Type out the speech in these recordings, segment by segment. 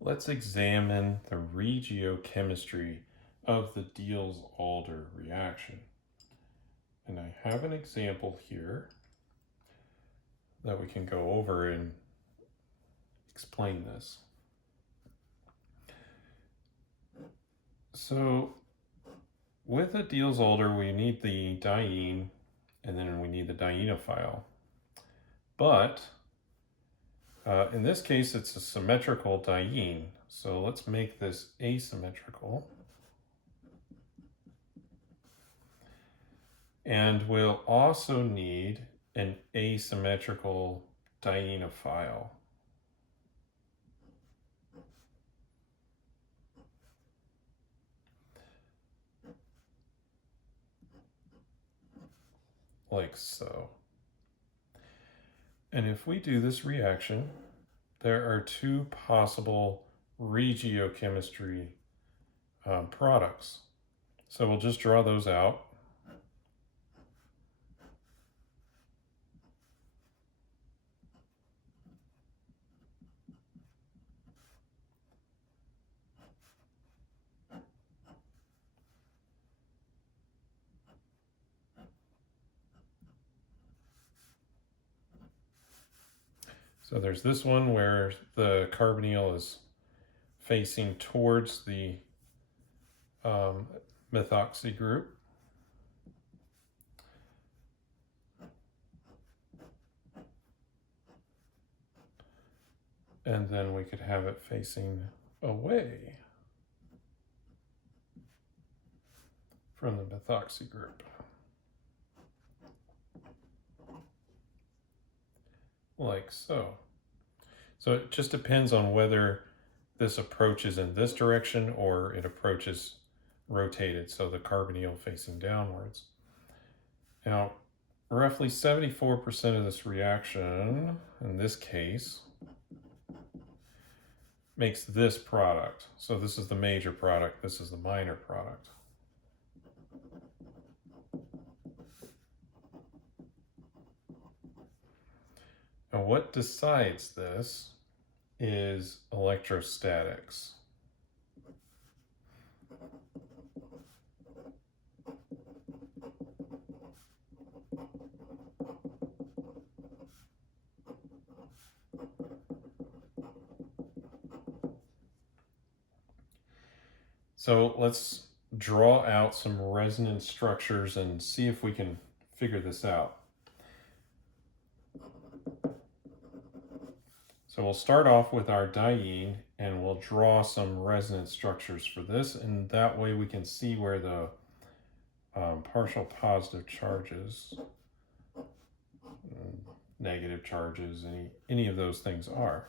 Let's examine the regiochemistry of the Diels-Alder reaction. And I have an example here that we can go over and explain this. So with a Diels-Alder, we need the diene and then we need the dienophile. But in this case, it's a symmetrical diene. So let's make this asymmetrical. And we'll also need an asymmetrical dienophile. Like so. And if we do this reaction, there are two possible regiochemistry products. So we'll just draw those out. So there's this one where the carbonyl is facing towards the methoxy group. And then we could have it facing away from the methoxy group. Like so. So it just depends on whether this approaches in this direction or it approaches rotated, so the carbonyl facing downwards. Now, roughly 74% of this reaction, in this case, makes this product. So this is the major product, this is the minor product. Now what decides this is electrostatics. So let's draw out some resonance structures and see if we can figure this out. So we'll start off with our diene and we'll draw some resonance structures for this, and that way we can see where the partial positive charges, negative charges, any of those things are.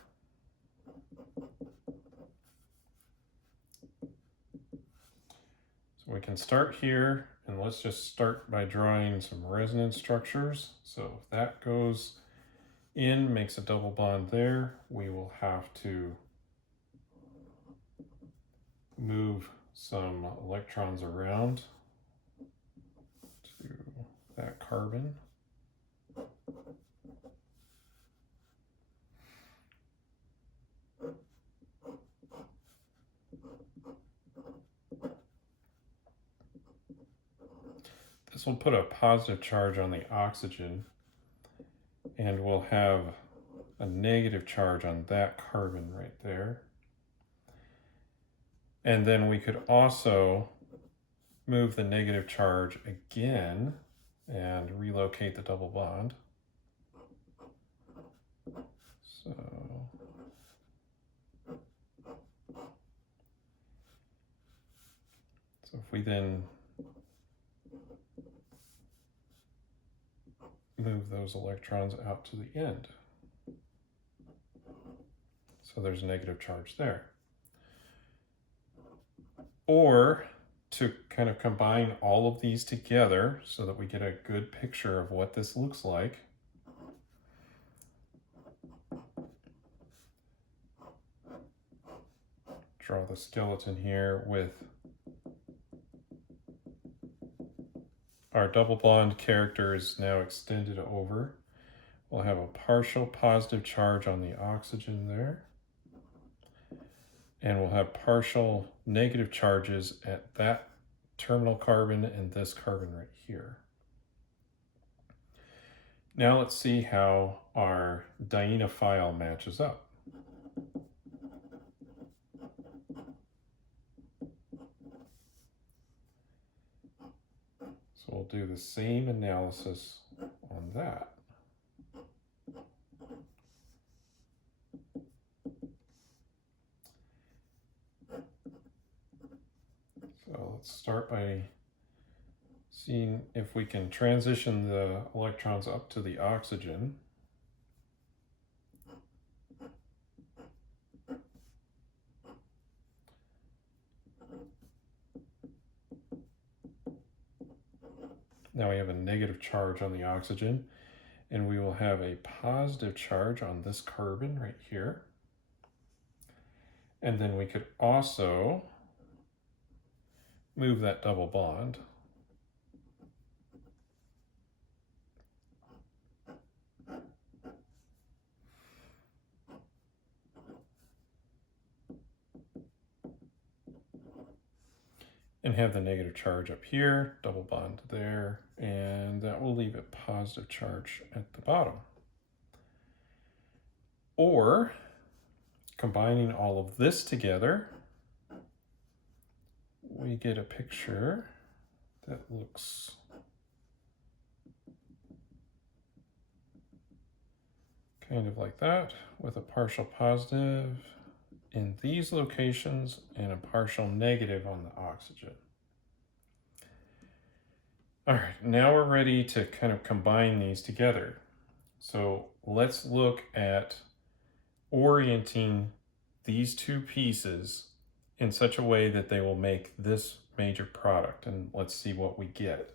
So we can start here, and let's just start by drawing some resonance structures. So if that goes in, makes a double bond there, we will have to move some electrons around to that carbon. This will put a positive charge on the oxygen, and we'll have a negative charge on that carbon right there. And then we could also move the negative charge again and relocate the double bond. So if we then move those electrons out to the end, so there's a negative charge there. Or to kind of combine all of these together so that we get a good picture of what this looks like, draw the skeleton here with our double bond character is now extended over. We'll have a partial positive charge on the oxygen there. And we'll have partial negative charges at that terminal carbon and this carbon right here. Now let's see how our dienophile matches up. So we'll do the same analysis on that. So let's start by seeing if we can transition the electrons up to the oxygen. Now we have a negative charge on the oxygen, and we will have a positive charge on this carbon right here. And then we could also move that double bond. And have the negative charge up here, double bond there, and that will leave a positive charge at the bottom. Or, combining all of this together, we get a picture that looks kind of like that, with a partial positive in these locations and a partial negative on the oxygen. All right, now we're ready to kind of combine these together. So let's look at orienting these two pieces in such a way that they will make this major product, and let's see what we get.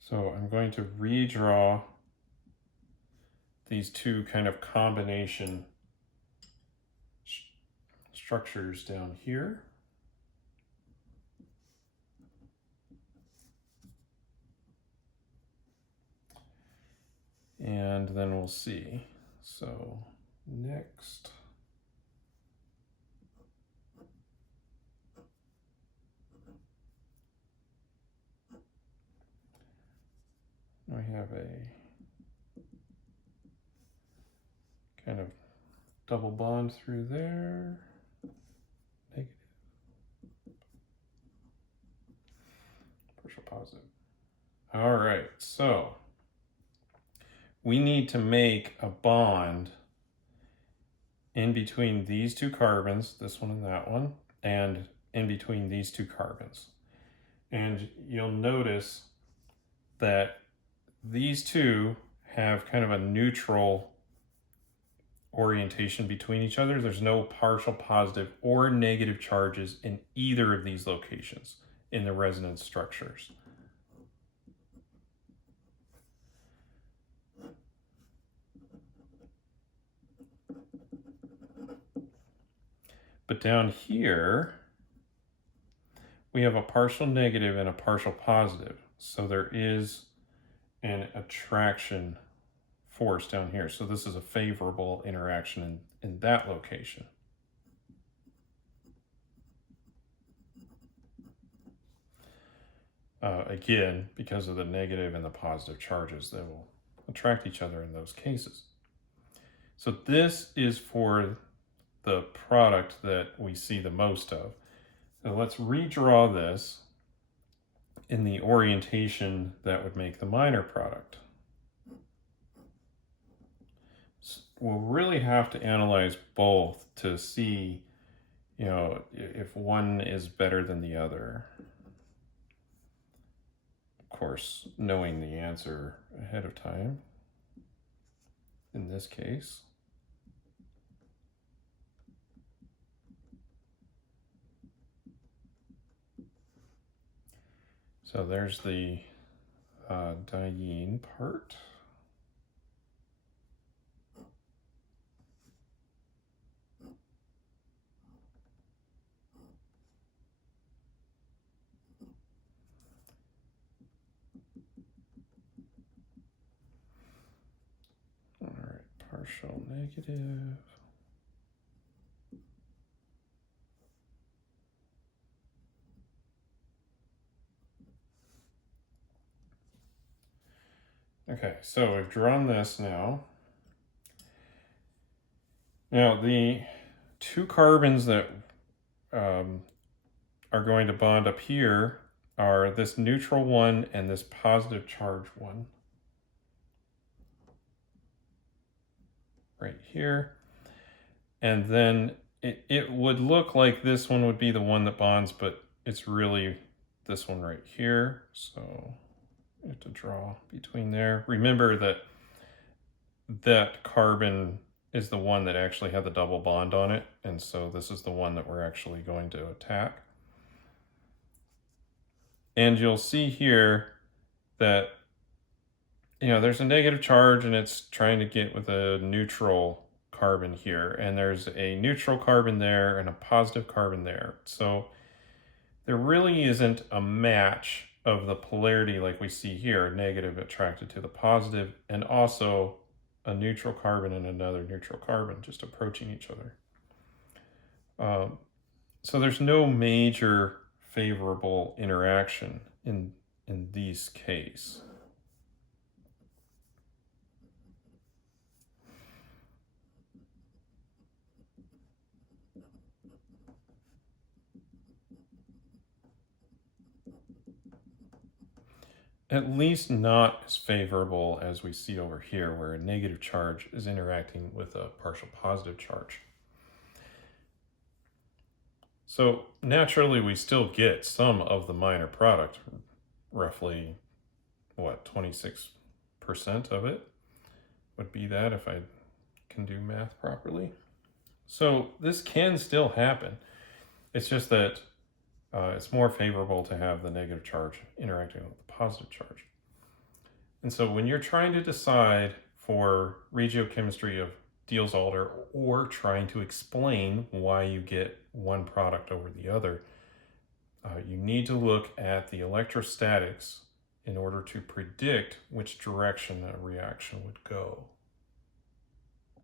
So I'm going to redraw these two kind of combination structures down here. And then we'll see. So next, we have a kind of double bond through there, negative, partial positive. All right, so we need to make a bond in between these two carbons, this one and that one, and in between these two carbons. And you'll notice that these two have kind of a neutral orientation between each other. There's no partial positive or negative charges in either of these locations in the resonance structures. But down here, we have a partial negative and a partial positive. So there is an attraction force down here. So this is a favorable interaction in that location. Again, because of the negative and the positive charges, they will attract each other in those cases. So this is for the product that we see the most of. So let's redraw this in the orientation that would make the minor product. So we'll really have to analyze both to see, if one is better than the other. Of course, knowing the answer ahead of time in this case. So there's the diene part. partial negative. Okay, so we've drawn this now. Now the two carbons that are going to bond up here are this neutral one and this positive charge one. Right here. And then it would look like this one would be the one that bonds, but it's really this one right here. So you have to draw between there. Remember that that carbon is the one that actually had the double bond on it. And so this is the one that we're actually going to attack. And you'll see here that, there's a negative charge and it's trying to get with a neutral carbon here. And there's a neutral carbon there and a positive carbon there. So there really isn't a match of the polarity like we see here, negative attracted to the positive, and also a neutral carbon and another neutral carbon just approaching each other. So there's no major favorable interaction in these cases. At least not as favorable as we see over here, where a negative charge is interacting with a partial positive charge. So naturally, we still get some of the minor product, roughly, 26% of it would be that if I can do math properly. So this can still happen. It's just that it's more favorable to have the negative charge interacting with the positive charge. And so when you're trying to decide for regiochemistry of Diels-Alder or trying to explain why you get one product over the other, you need to look at the electrostatics in order to predict which direction a reaction would go.